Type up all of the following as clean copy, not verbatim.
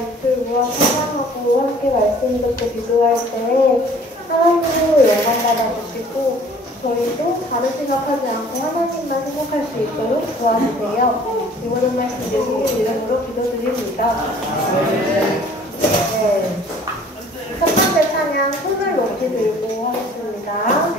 이틀 모아 찬양하고 함께 말씀 듣고 기도할 때 하나님으로 영광 받아주시고 저희도 다른 생각하지 않고 하나님만 생각할 수 있도록 도와주세요. 이 모든 말씀 예수님 이름으로 기도드립니다. 네. 첫 번째 찬양 손을 높이 들고 하겠습니다.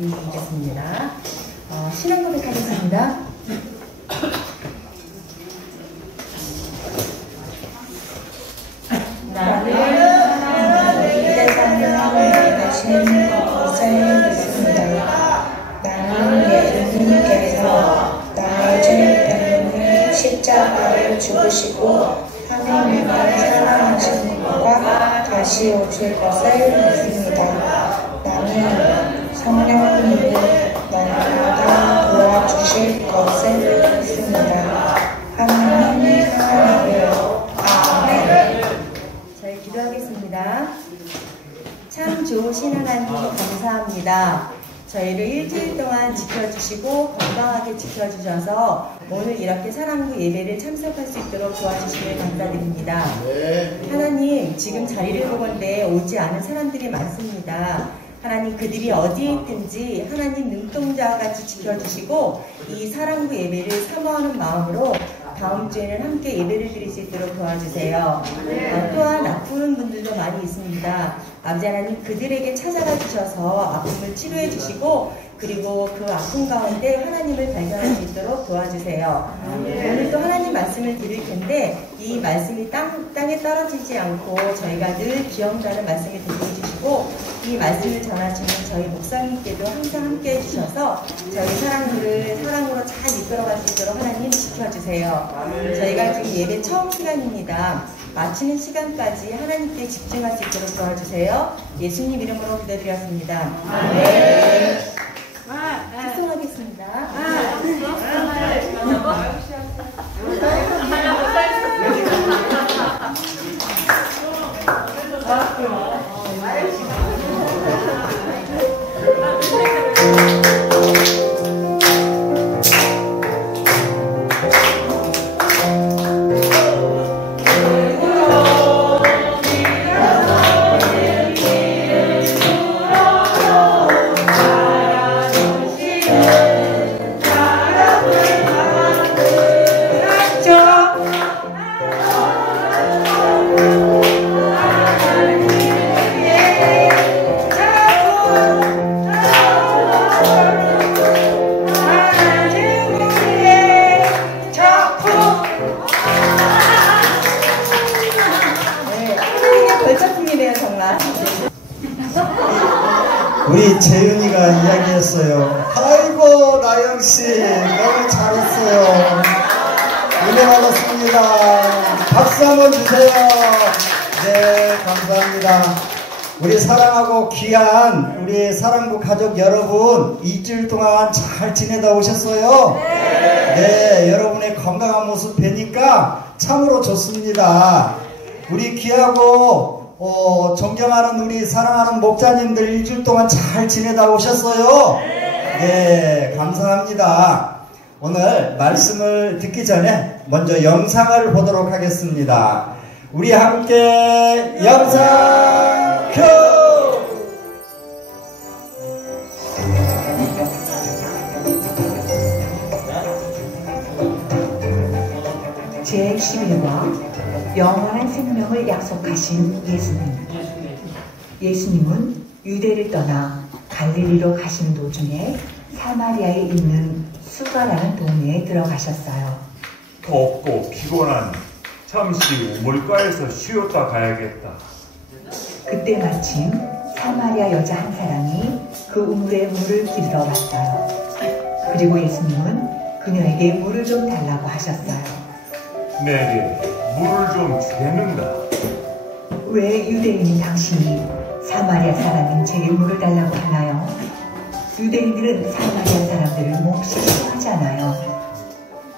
드리겠습니다. 신앙 고백하겠습니다. 나는 하나님의 사랑을 가신 것을 믿습니다. 나는 예수님께서 나의 죄 때문에 십자가에 죽으시고 하나님을 사랑하시는 것과 다시 오실 것을 믿습니다. 나는 성령님이 날마다 도와주실 것을 믿습니다. 하나님이 사랑하며 아멘. 저희 기도하겠습니다. 참 좋으신 하나님 감사합니다. 저희를 일주일 동안 지켜주시고 건강하게 지켜주셔서 오늘 이렇게 사랑구 예배를 참석할 수 있도록 도와주시길 감사드립니다. 하나님, 지금 자리를 보건대 오지 않은 사람들이 많습니다. 하나님, 그들이 어디에 있든지 하나님 눈동자와 같이 지켜주시고 이 사랑구 예배를 사모하는 마음으로 다음 주에는 함께 예배를 드릴 수 있도록 도와주세요. 또한 아픈 분들도 많이 있습니다. 아버지 하나님, 그들에게 찾아가 주셔서 아픔을 치료해 주시고 그리고 그 아픔 가운데 하나님을 발견할 수 있도록 도와주세요. 오늘 또 하나님 말씀을 드릴 텐데 이 말씀이 땅에 떨어지지 않고 저희가 늘 기억나는 말씀을 듣게 해주시고 이 말씀을 전하시는 저희 목사님께도 항상 함께 해주셔서 저희 사랑들을 사랑으로 잘 이끌어갈 수 있도록 하나님 지켜주세요. 저희가 지금 예배 처음 시간입니다. 마치는 시간까지 하나님께 집중할 수 있도록 도와주세요. 예수님 이름으로 기도드렸습니다. 아멘. 축송하겠습니다. 우리 재윤이가 이야기했어요. 아이고 나영씨 너무 잘했어요. 은혜 받았습니다. 박수 한번 주세요. 네, 감사합니다. 우리 사랑하고 귀한 우리 사랑부 가족 여러분, 일주일 동안 잘 지내다 오셨어요? 네, 여러분의 건강한 모습 뵈니까 참으로 좋습니다. 우리 귀하고 존경하는 우리 사랑하는 목자님들 일주일 동안 잘 지내다 오셨어요? 네, 감사합니다. 오늘 말씀을 듣기 전에 먼저 영상을 보도록 하겠습니다. 우리 함께 영상 큐! 제11화 영원한 생명을 약속하신 예수님. 예수님은 유대를 떠나 갈릴리로 가신 도중에 사마리아에 있는 수가라는 동네에 들어가셨어요. 덥고 피곤하니 잠시 우물가에서 쉬었다 가야겠다. 그때 마침 사마리아 여자 한 사람이 그 우물에 물을 기르러 왔어요. 그리고 예수님은 그녀에게 물을 좀 달라고 하셨어요. 내게 물을 좀 주겠는가? 왜 유대인인 당신이 사마리아 사람인 제게 물을 달라고 하나요? 유대인들은 사마리아 사람들을 몹시 싫어하잖아요.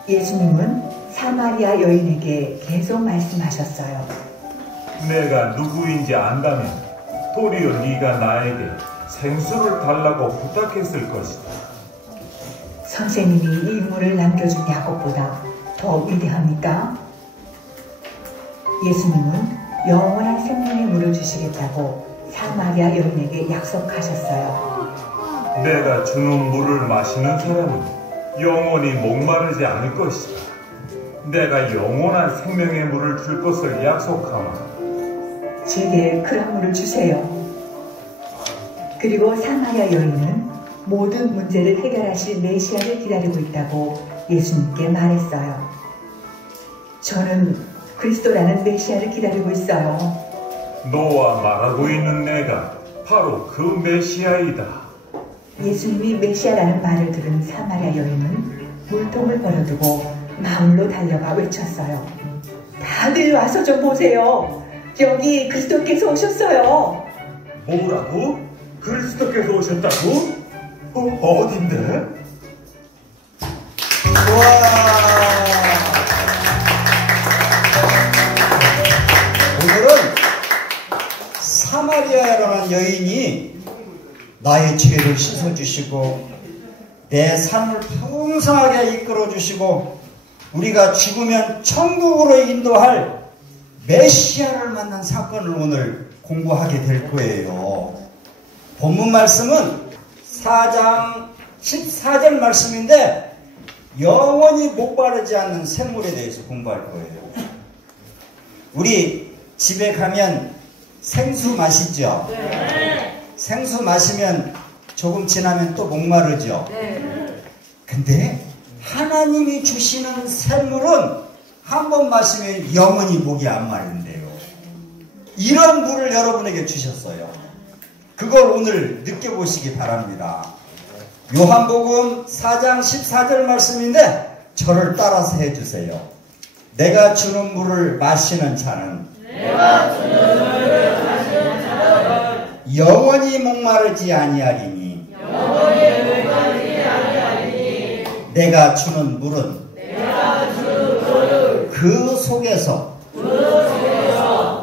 예수님은 사마리아 여인에게 계속 말씀하셨어요. 내가 누구인지 안다면 도리어 네가 나에게 생수를 달라고 부탁했을 것이다. 선생님이 이 물을 남겨준 야곱보다 더 위대합니까? 예수님은 영원한 생명의 물을 주시겠다고 사마리아 여인에게 약속하셨어요. 내가 주는 물을 마시는 사람은 영원히 목마르지 않을 것이다. 내가 영원한 생명의 물을 줄 것을 약속하마. 제게 그런 물을 주세요. 그리고 사마리아 여인은 모든 문제를 해결하실 메시아를 기다리고 있다고 예수님께 말했어요. 저는 그리스도라는 메시아를 기다리고 있어요. 너와 말하고 있는 내가 바로 그 메시아이다. 예수님이 메시아라는 말을 들은 사마리아 여인은 물통을 버려두고 마을로 달려가 외쳤어요. 다들 와서 좀 보세요. 여기 그리스도께서 오셨어요. 뭐라고? 그리스도께서 오셨다고? 어딘데? 우와! 오늘은 사마리아라는 여인이 나의 죄를 씻어주시고 내 삶을 풍성하게 이끌어주시고 우리가 죽으면 천국으로 인도할 메시아를 만난 사건을 오늘 공부하게 될 거예요. 본문 말씀은 4장 14절 말씀인데 영원히 목마르지 않는 샘물에 대해서 공부할 거예요. 우리 집에 가면 생수 마시죠? 네. 생수 마시면 조금 지나면 또 목마르죠? 네. 근데 하나님이 주시는 샘물은 한 번 마시면 영원히 목이 안 마른대요. 이런 물을 여러분에게 주셨어요. 그걸 오늘 느껴보시기 바랍니다. 요한복음 4장 14절 말씀인데 저를 따라서 해주세요. 내가 주는 물을 마시는 자는 영원히 목마르지 아니하리니 내가 주는 물은 그 속에서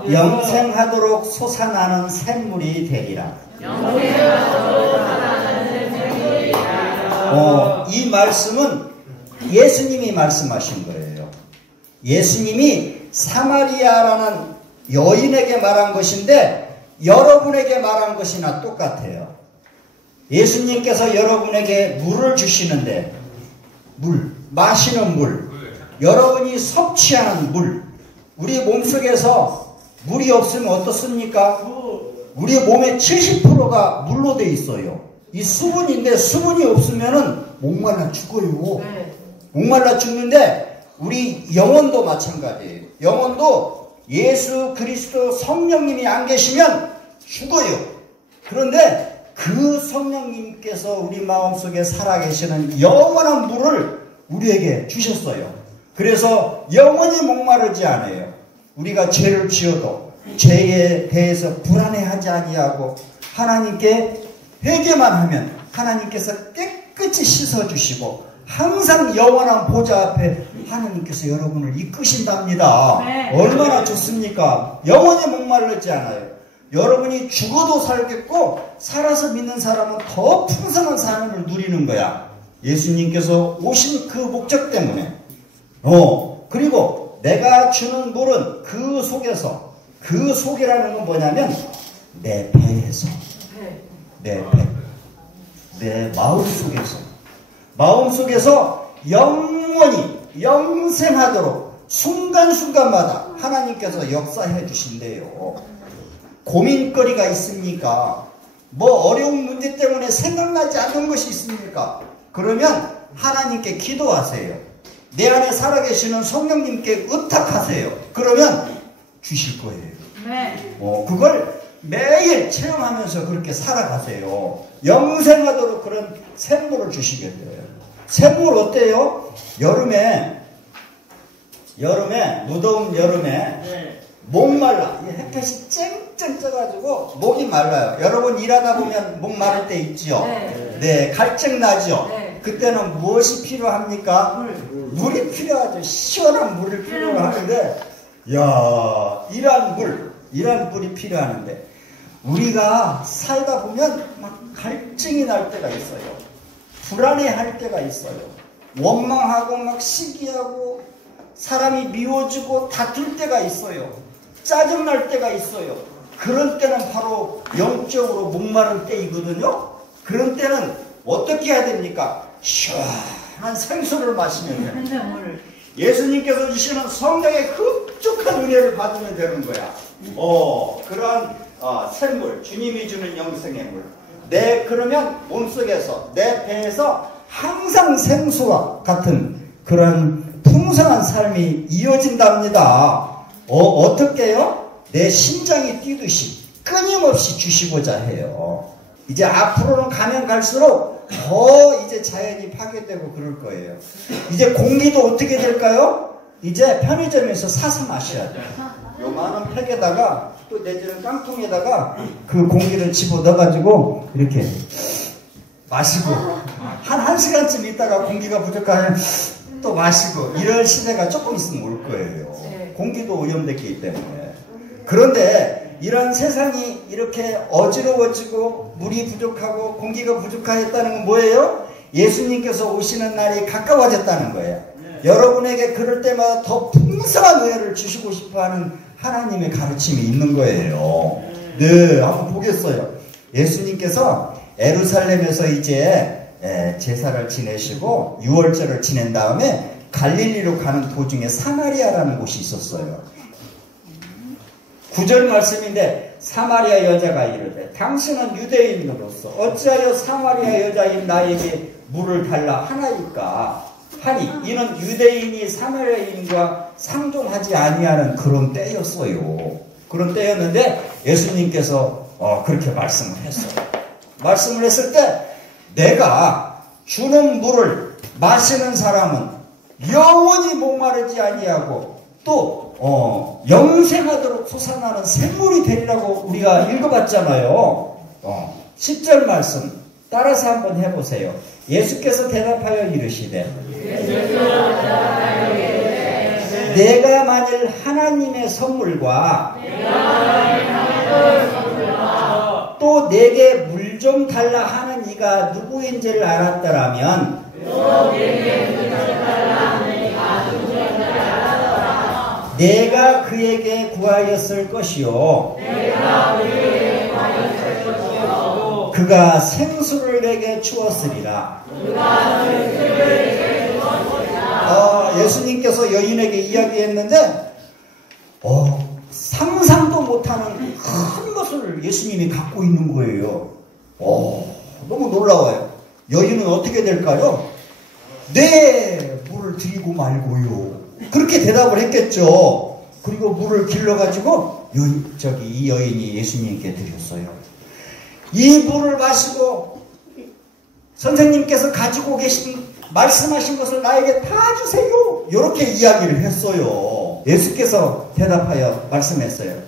영생하도록 솟아나는 샘물이 되리라. 이 말씀은 예수님이 말씀하신 거예요. 예수님이 사마리아라는 여인에게 말한 것인데 여러분에게 말한 것이나 똑같아요. 예수님께서 여러분에게 물을 주시는데 마시는 물, 여러분이 섭취하는 물, 우리 몸속에서 물이 없으면 어떻습니까? 우리 몸의 70%가 물로 돼 있어요. 이 수분인데 수분이 없으면은 목말라 죽어요. 목말라 죽는데 우리 영혼도 마찬가지예요. 영혼도 예수 그리스도 성령님이 안 계시면 죽어요. 그런데 그 성령님께서 우리 마음속에 살아계시는 영원한 물을 우리에게 주셨어요. 그래서 영원히 목마르지 않아요. 우리가 죄를 지어도 죄에 대해서 불안해하지 아니하고 하나님께 회개만 하면 하나님께서 깨끗이 씻어주시고 항상 영원한 보좌 앞에 하나님께서 여러분을 이끄신답니다. 네. 얼마나 좋습니까? 영원히 목마르지 않아요. 여러분이 죽어도 살겠고 살아서 믿는 사람은 더 풍성한 삶을 누리는 거야. 예수님께서 오신 그 목적 때문에. 그리고 내가 주는 물은 그 속에서, 그 속이라는 건 뭐냐면 내 배에서, 내 배, 내 마음 속에서 영원히 영생하도록 순간순간마다 하나님께서 역사해 주신대요. 고민거리가 있습니까? 뭐 어려운 문제 때문에 생각나지 않는 것이 있습니까? 그러면 하나님께 기도하세요. 내 안에 살아계시는 성령님께 의탁하세요. 그러면 주실 거예요. 네. 그걸 매일 체험하면서 그렇게 살아가세요. 영생하도록 그런 샘물을 주시게 돼요. 샘물 어때요? 여름에 무더운 여름에 목말라. 햇볕이 쨍쨍 쪄가지고 목이 말라요. 여러분 일하다 보면 목 마를 때 있죠? 네, 갈증 나죠? 그때는 무엇이 필요합니까? 물이 필요하죠. 시원한 물이 필요하는데, 이런 물이 필요하는데, 우리가 살다 보면 막 갈증이 날 때가 있어요. 불안해할 때가 있어요. 원망하고 막 시기하고 사람이 미워지고 다툴 때가 있어요. 짜증날 때가 있어요. 그런 때는 바로 영적으로 목마른 때이거든요. 그런 때는 어떻게 해야 됩니까? 시원한 생수를 마시면 돼요. 예수님께서 주시는 성령의 흡족한 은혜를 받으면 되는 거야. 그러한 샘물, 주님이 주는 영생의 물. 그러면 몸속에서, 내 배에서 항상 생수와 같은 그런 풍성한 삶이 이어진답니다. 어떻게요? 내 심장이 뛰듯이 끊임없이 주시고자 해요. 이제 앞으로는 가면 갈수록 더 이제 자연이 파괴되고 그럴 거예요. 이제 공기도 어떻게 될까요? 이제 편의점에서 사서 마셔야 돼요. 요만한 팩에다가 또 내지는 깡통에다가 그 공기를 집어 넣어가지고 이렇게 마시고 한 시간쯤 있다가 공기가 부족하면 또 마시고 이럴 시대가 조금 있으면 올 거예요. 공기도 오염됐기 때문에. 그런데 이런 세상이 이렇게 어지러워지고 물이 부족하고 공기가 부족하였다는 건 뭐예요? 예수님께서 오시는 날이 가까워졌다는 거예요. 여러분에게 그럴 때마다 더 풍성한 은혜를 주시고 싶어하는 하나님의 가르침이 있는 거예요. 네, 한번 보겠어요. 예수님께서 예루살렘에서 이제 제사를 지내시고 유월절을 지낸 다음에 갈릴리로 가는 도중에 사마리아라는 곳이 있었어요. 9절 말씀인데 사마리아 여자가 이르되 당신은 유대인으로서 어찌하여 사마리아 여자인 나에게 물을 달라 하나이까 하니 이는 유대인이 사마리아인과 상종하지 아니하는 그런 때였어요. 그런 때였는데 예수님께서 그렇게 말씀을 했어요. 말씀을 했을 때 내가 주는 물을 마시는 사람은 영원히 목마르지 아니하고 또 영생하도록 솟아나는 샘물이 되리라고 우리가 읽어봤잖아요. 10절 말씀 따라서 한번 해보세요. 예수께서 대답하여 이르시되 내가 만일 하나님의 선물과 또 내게 물 좀 달라 하는 이가 누구인지를 알았더라면 내가 그에게 구하였을 것이요 그가 생수를 내게 주었으리라. 예수님께서 여인에게 이야기했는데 상상도 못하는 큰 것을 예수님이 갖고 있는 거예요. 너무 놀라워요. 여인은 어떻게 될까요? 네, 물을 드리고 말고요. 그렇게 대답을 했겠죠. 그리고 물을 길러가지고 이 여인이 예수님께 드렸어요. 이 물을 마시고 선생님께서 가지고 계신 말씀하신 것을 나에게 다 주세요. 이렇게 이야기를 했어요. 예수께서 대답하여 말씀했어요.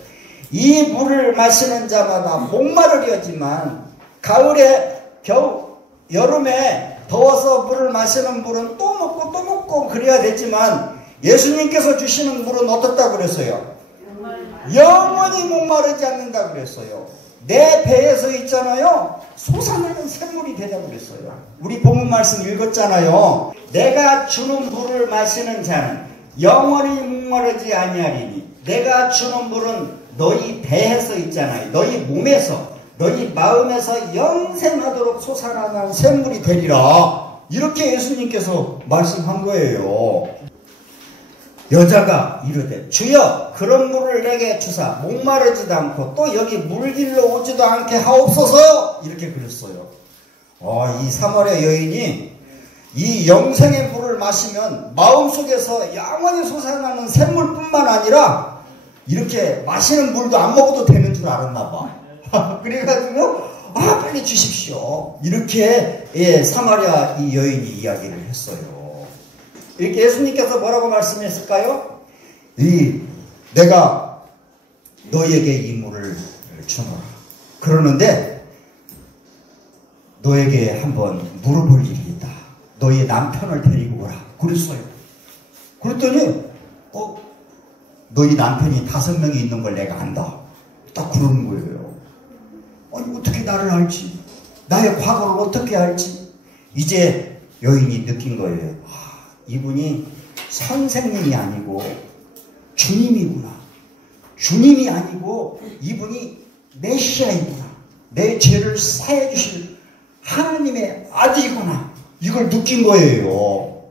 이 물을 마시는 자마다 목마르려지만 가을에 여름에 더워서 물을 마시는 물은 또 먹고 또 먹고 그래야 되지만 예수님께서 주시는 물은 어떻다고 그랬어요? 영원히 목마르지 않는다고 그랬어요. 내 배에서 있잖아요. 솟아나는 샘물이 되다고 그랬어요. 우리 본문 말씀 읽었잖아요. 내가 주는 물을 마시는 자는 영원히 목마르지 아니하리니 내가 주는 물은 너희 배에서 있잖아요. 너희 몸에서 너희 마음에서 영생하도록 솟아나는 샘물이 되리라. 이렇게 예수님께서 말씀한 거예요. 여자가 이르되 주여 그런 물을 내게 주사 목마르지도 않고 또 여기 물 길러 오지도 않게 하옵소서. 이렇게 그랬어요. 이 사마리아 여인이 이 영생의 물을 마시면 마음속에서 영원히 솟아나는 샘물뿐만 아니라 이렇게 마시는 물도 안 먹어도 되는 줄 알았나 봐. 그래가지고 빨리 주십시오. 이렇게 사마리아 이 여인이 이야기를 했어요. 이렇게 예수님께서 뭐라고 말씀했을까요? 내가 너에게 이 물을 주노라. 그러는데 너에게 한번 물어볼 일이 있다. 너의 남편을 데리고 오라. 그랬어요. 그랬더니 너희 남편이 5명이 있는 걸 내가 안다. 딱 그러는 거예요. 아니 어떻게 나를 알지? 나의 과거를 어떻게 알지? 이제 여인이 느낀 거예요. 이분이 선생님이 아니고 주님이구나. 주님이 아니고 이분이 메시아이구나. 내 죄를 사해 주실 하나님의 아들이구나. 이걸 느낀 거예요.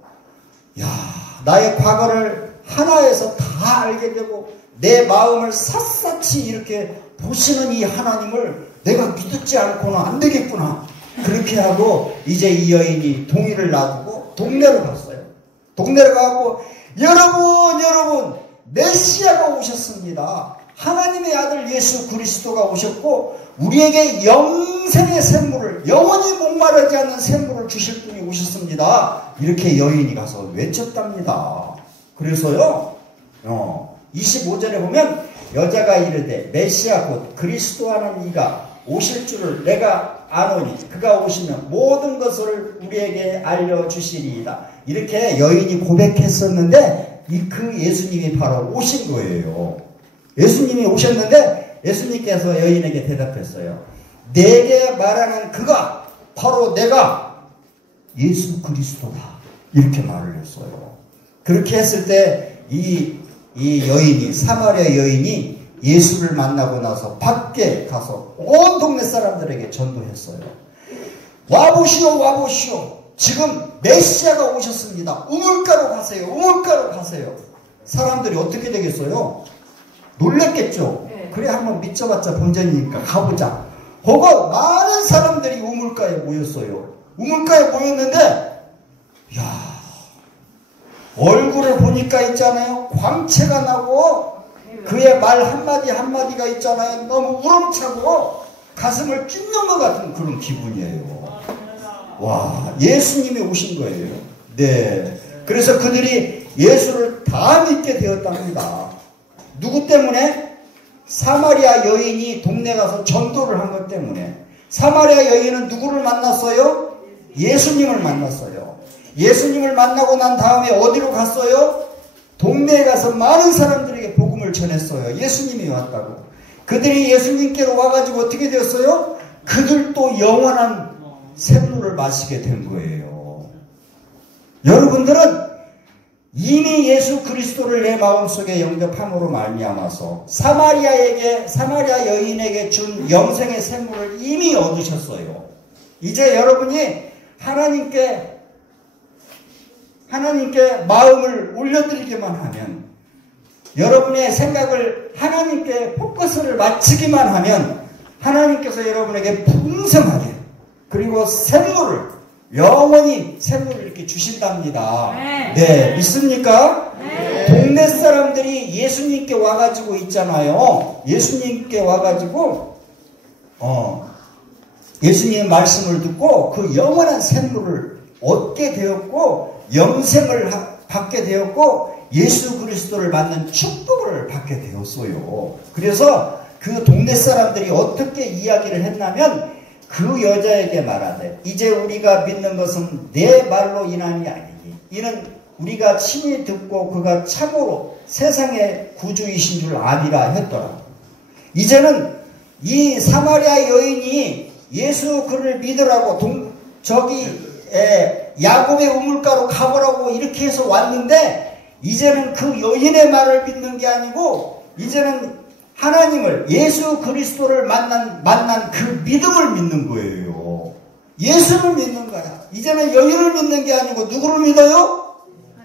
나의 과거를 하나에서 다 알게 되고 내 마음을 샅샅이 이렇게 보시는 이 하나님을 내가 믿지 않고는 안 되겠구나. 그렇게 하고 이제 이 여인이 동이를 놔두고 동네로 갔어요. 동네로 가고 여러분 메시아가 오셨습니다. 하나님의 아들 예수 그리스도가 오셨고 우리에게 영생의 샘물을, 영원히 목마르지 않는 샘물을 주실 분이 오셨습니다. 이렇게 여인이 가서 외쳤답니다. 그래서요 25절에 보면 여자가 이르되 메시아 곧 그리스도 하는 이가 오실 줄을 내가 아노니 그가 오시면 모든 것을 우리에게 알려주시리이다. 이렇게 여인이 고백했었는데 그 예수님이 바로 오신 거예요. 예수님이 오셨는데 예수님께서 여인에게 대답했어요. 내게 말하는 그가 바로 내가 예수 그리스도다. 이렇게 말을 했어요. 그렇게 했을 때 이 여인이, 사마리아 여인이 예수를 만나고 나서 밖에 가서 온 동네 사람들에게 전도했어요. 와보시오. 지금 메시아가 오셨습니다. 우물가로 가세요. 사람들이 어떻게 되겠어요? 놀랬겠죠? 그래 한번 믿져봤자 본전이니까 가보자. 거기 많은 사람들이 우물가에 모였어요. 우물가에 모였는데 야, 얼굴을 보니까 있잖아요. 광채가 나고 그의 말 한마디가 있잖아요. 너무 우렁차고 가슴을 찢는 것 같은 그런 기분이에요. 와, 예수님이 오신 거예요. 네. 그래서 그들이 예수를 다 믿게 되었답니다. 누구 때문에? 사마리아 여인이 동네 가서 전도를 한 것 때문에. 사마리아 여인은 누구를 만났어요? 예수님을 만났어요. 예수님을 만나고 난 다음에 어디로 갔어요? 동네에 가서 많은 사람들에게 복음을 전했어요. 예수님이 왔다고. 그들이 예수님께로 와가지고 어떻게 되었어요? 그들도 영원한 샘물을 마시게 된 거예요. 여러분들은 이미 예수 그리스도를 내 마음속에 영접함으로 말미암아서 사마리아 여인에게 준 영생의 샘물을 이미 얻으셨어요. 이제 여러분이 하나님께 마음을 올려드리기만 하면, 여러분의 생각을 하나님께 포커스를 맞추기만 하면 하나님께서 여러분에게 풍성하게 그리고 영원히 샘물을 이렇게 주신답니다. 네, 믿습니까? 네. 동네 사람들이 예수님께 와가지고 있잖아요. 예수님께 와가지고 예수님의 말씀을 듣고 그 영원한 샘물을 얻게 되었고 영생을 받게 되었고 예수 그리스도를 만난 축복을 받게 되었어요. 그래서 그 동네 사람들이 어떻게 이야기를 했냐면 그 여자에게 말하되 이제 우리가 믿는 것은 내 말로 인함이 아니니 이는 우리가 친히 듣고 그가 참으로 세상의 구주이신 줄 아니라 했더라. 이제는 이 사마리아 여인이 예수 그를 믿으라고 야곱의 우물가로 가보라고 이렇게 해서 왔는데 이제는 그 여인의 말을 믿는 게 아니고 이제는 하나님을 예수 그리스도를 만난 그 믿음을 믿는 거예요. 예수를 믿는 거야. 이제는 여인을 믿는 게 아니고 누구를 믿어요?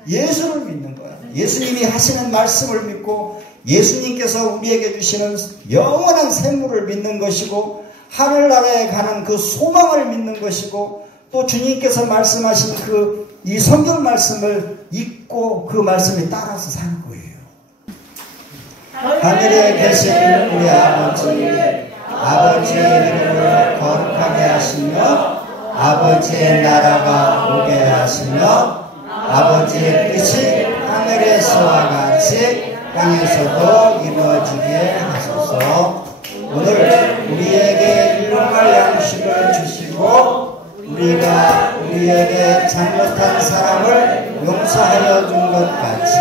예수를 믿는 거야. 예수님이 하시는 말씀을 믿고 예수님께서 우리에게 주시는 영원한 샘물을 믿는 것이고 하늘나라에 가는 그 소망을 믿는 것이고 또 주님께서 말씀하신 이 성경 말씀을 읽고 그 말씀에 따라서 사는 거예요. 하늘에 계신 우리 아버지의 이름을 거룩하게 하시며 아버지의 나라가 오게 하시며 아버지의 뜻이 하늘에서와 같이 땅에서도 이루어지게 하소서. 오늘 우리에게 일용할 양식을 주시고 우리가 우리에게 잘못한 사람을 용서하여 준 것 같이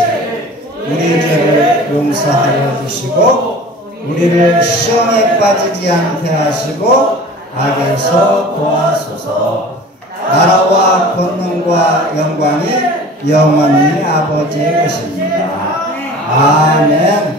우리 죄를 용서하여 주시고 우리를 시험에 빠지지 않게 하시고 악에서 구하소서. 나라와 권능과 영광이 영원히 아버지의 것입니다. 아멘.